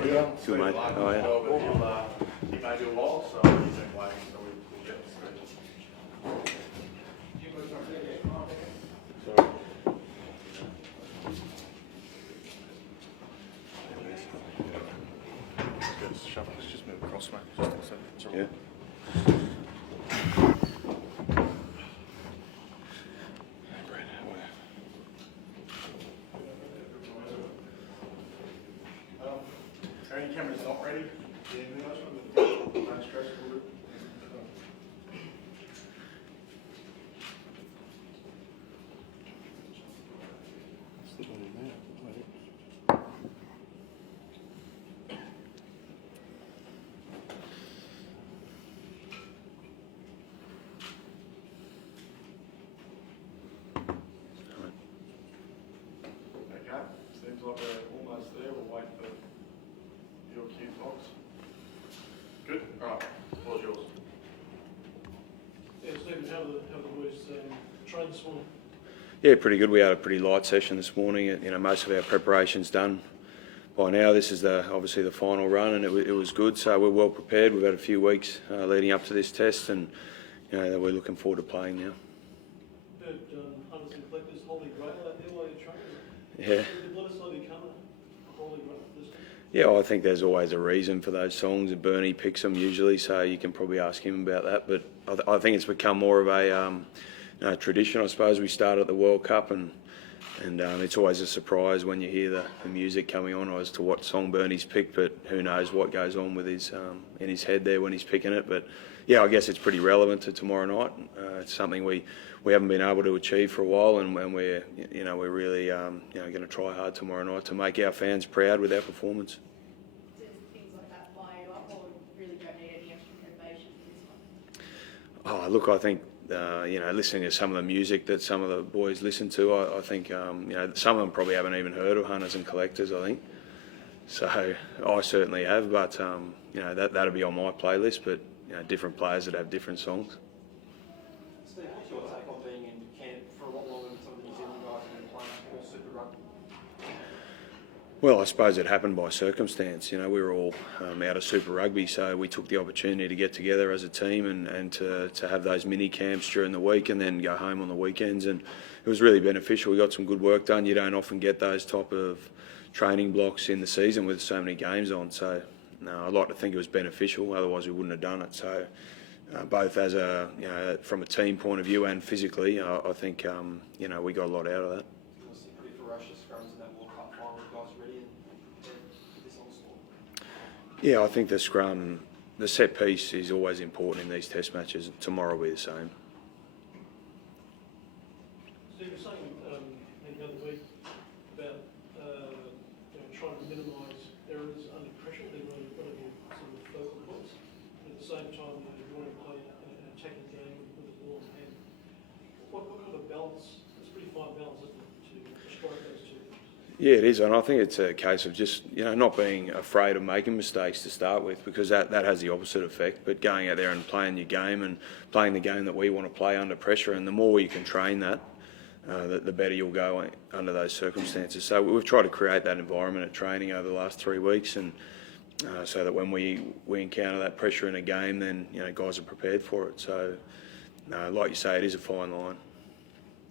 Good, mate. How are you? He may do a while, so he's been waiting, so we'll get him straight. Let's just move across, mate. Just a second. Yeah. Any cameras not ready? Don't stress a little bit. Okay, seems like we're almost there. We'll wait for your cue, Fox. Good? Alright, floor's yours. Yeah, Stephen, how the boys train this morning? Yeah, pretty good. We had a pretty light session this morning. You know, most of our preparation's done by now. This is obviously the final run, and it was good. So we're well prepared. We've had a few weeks leading up to this test, and you know we're looking forward to playing now. Heard hunters and collectors holy grail out there while you're training. Yeah. Did Bledisloe become a holy grail for this team? Yeah, I think there's always a reason for those songs. Bernie picks them usually, so you can probably ask him about that. But I think it's become more of a tradition, I suppose. We started at the World Cup, and it's always a surprise when you hear the music coming on as to what song Bernie's picked. But who knows what goes on with his in his head there when he's picking it. But yeah, I guess it's pretty relevant to tomorrow night. It's something we haven't been able to achieve for a while, and we're really going to try hard tomorrow night to make our fans proud with our performance. Does things like that fire you up, or really don't need any extra motivation for this one? Oh, look, I think listening to some of the music that some of the boys listen to, I think some of them probably haven't even heard of Hunters and Collectors. I think so. I certainly have, but that'll be on my playlist. But different players that have different songs. Steve, what's your take on being in camp for a lot longer than some of the New Zealand guys have been playing all Super Rugby? Well, I suppose it happened by circumstance. We were all out of Super Rugby, so we took the opportunity to get together as a team and to have those mini camps during the week and then go home on the weekends. And it was really beneficial. We got some good work done. You don't often get those type of training blocks in the season with so many games on. So, no, I'd like to think it was beneficial. Otherwise, we wouldn't have done it. So, both as from a team point of view and physically, I think we got a lot out of that. Obviously, pretty ferocious scrums in that World Cup final. Were you guys ready and this onslaught? Yeah, I think the set piece is always important in these test matches. Tomorrow will be the same. Steve, you were saying the other week about trying to minimise errors under pressure. They're really got to be some of the focal points. At the same time, you want to play an attacking game with the ball in hand. What kind of balance? It's a pretty fine balance, isn't it, to strike those two things? Yeah, it is, and I think it's a case of just not being afraid of making mistakes to start with, because that has the opposite effect. But going out there and playing your game and playing the game that we want to play under pressure, and the more you can train that, the better you'll go under those circumstances. So we've tried to create that environment at training over the last 3 weeks, and so that when we encounter that pressure in a game, then guys are prepared for it. So, like you say, it is a fine line.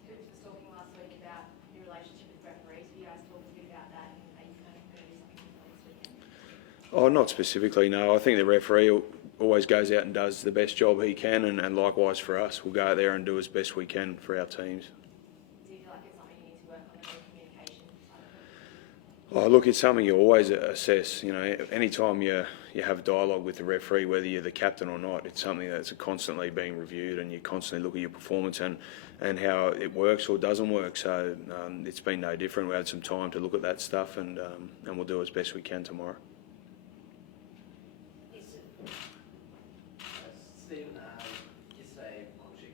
Coach was talking last week about your relationship with referees. Have you guys talked a bit about that, and are you kind of going to do something for this weekend? Oh, not specifically, no. I think the referee always goes out and does the best job he can, and likewise for us. We'll go out there and do as best we can for our teams. Do you feel like it's something you need to work on, the communication side of it? Oh, look, it's something you always assess. Any time you have dialogue with the referee, whether you're the captain or not, it's something that's constantly being reviewed, and you constantly look at your performance and how it works or doesn't work. So it's been no different. We had some time to look at that stuff, and we'll do as best we can tomorrow. Stephen, yesterday watching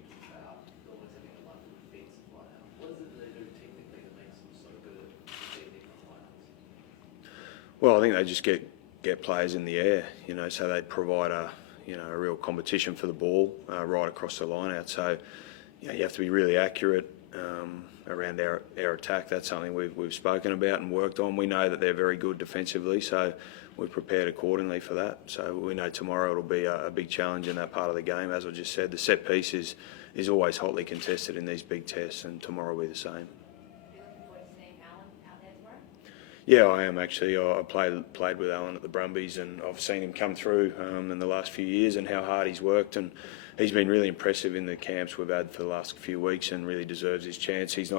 almost having a London defensive line-out. What is it that they do technically that makes them so good at defending on line-outs? Well, I think they just get players in the air, so they provide a real competition for the ball right across the line-out. So you have to be really accurate around our attack. That's something we've spoken about and worked on. We know that they're very good defensively, so we've prepared accordingly for that. So we know tomorrow it'll be a big challenge in that part of the game. As I just said, the set piece is always hotly contested in these big tests, and tomorrow will be the same. Are you looking forward to seeing Alan out there tomorrow? Yeah, I am actually. I played with Alan at the Brumbies, and I've seen him come through in the last few years and how hard he's worked, and he's been really impressive in the camps we've had for the last few weeks, and really deserves his chance. He's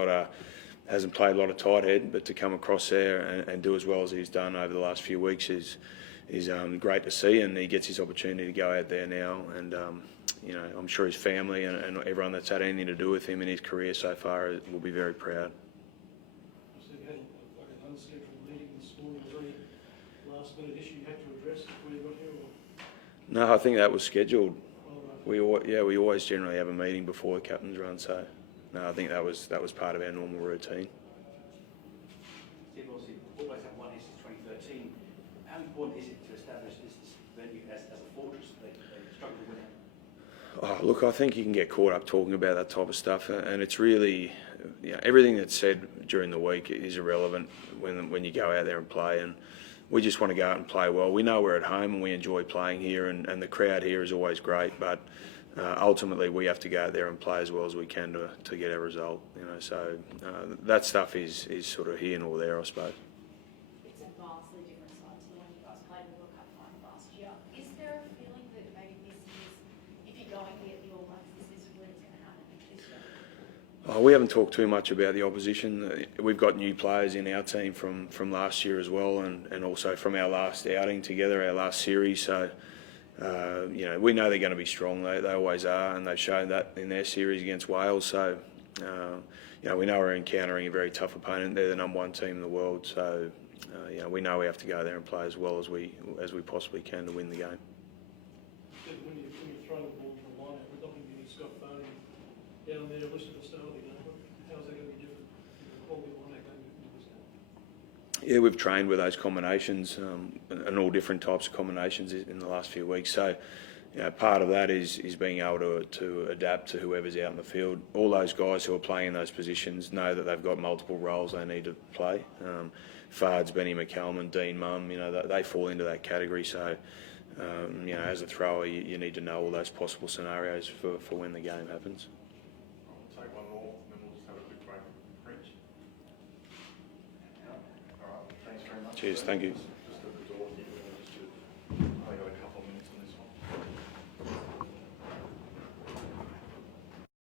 hasn't played a lot of tight head, but to come across there and do as well as he's done over the last few weeks is great to see, and he gets his opportunity to go out there now, and I'm sure his family and everyone that's had anything to do with him in his career so far will be very proud. So you had like an unscheduled meeting this morning. Was there any last minute issue you had to address before you got here? Or? No, I think that was scheduled. Oh, right. We always generally have a meeting before the captain's run, so no, I think that was part of our normal routine. Steve, obviously, always have one since 2013. How important is it to establish this venue as a fortress that they struggle to win at? Oh, look, I think you can get caught up talking about that type of stuff, and it's really, everything that's said during the week is irrelevant when you go out there and play, and we just want to go out and play well. We know we're at home and we enjoy playing here, and the crowd here is always great, but ultimately we have to go out there and play as well as we can to get a result. So that stuff is sort of here nor there, I suppose. It's a vastly different side to the one you guys played in the World Cup final last year. Is there a feeling that maybe this is, if you're going to get the All Blacks, this is when it's going to happen this year? We haven't talked too much about the opposition. We've got new players in our team from last year as well, and also from our last outing together, our last series. So, we know they're going to be strong. They always are, and they've shown that in their series against Wales. So, we know we're encountering a very tough opponent. They're the #1 team in the world. So, we know we have to go there and play as well as we possibly can to win the game. When you're throwing the ball to the line, we're not going to be Scott Farney down there listed at the start of the game. How's that going to be different? Quality line going into this game? Yeah, we've trained with those combinations and all different types of combinations in the last few weeks. So, part of that is being able to adapt to whoever's out in the field. All those guys who are playing in those positions know that they've got multiple roles they need to play. Fards, Benny McCallum, Dean Mumm, they fall into that category. So, as a thrower, you need to know all those possible scenarios for when the game happens. We'll take one more, and then we'll just have a quick break. French. All right, thanks very much. Cheers, thank you.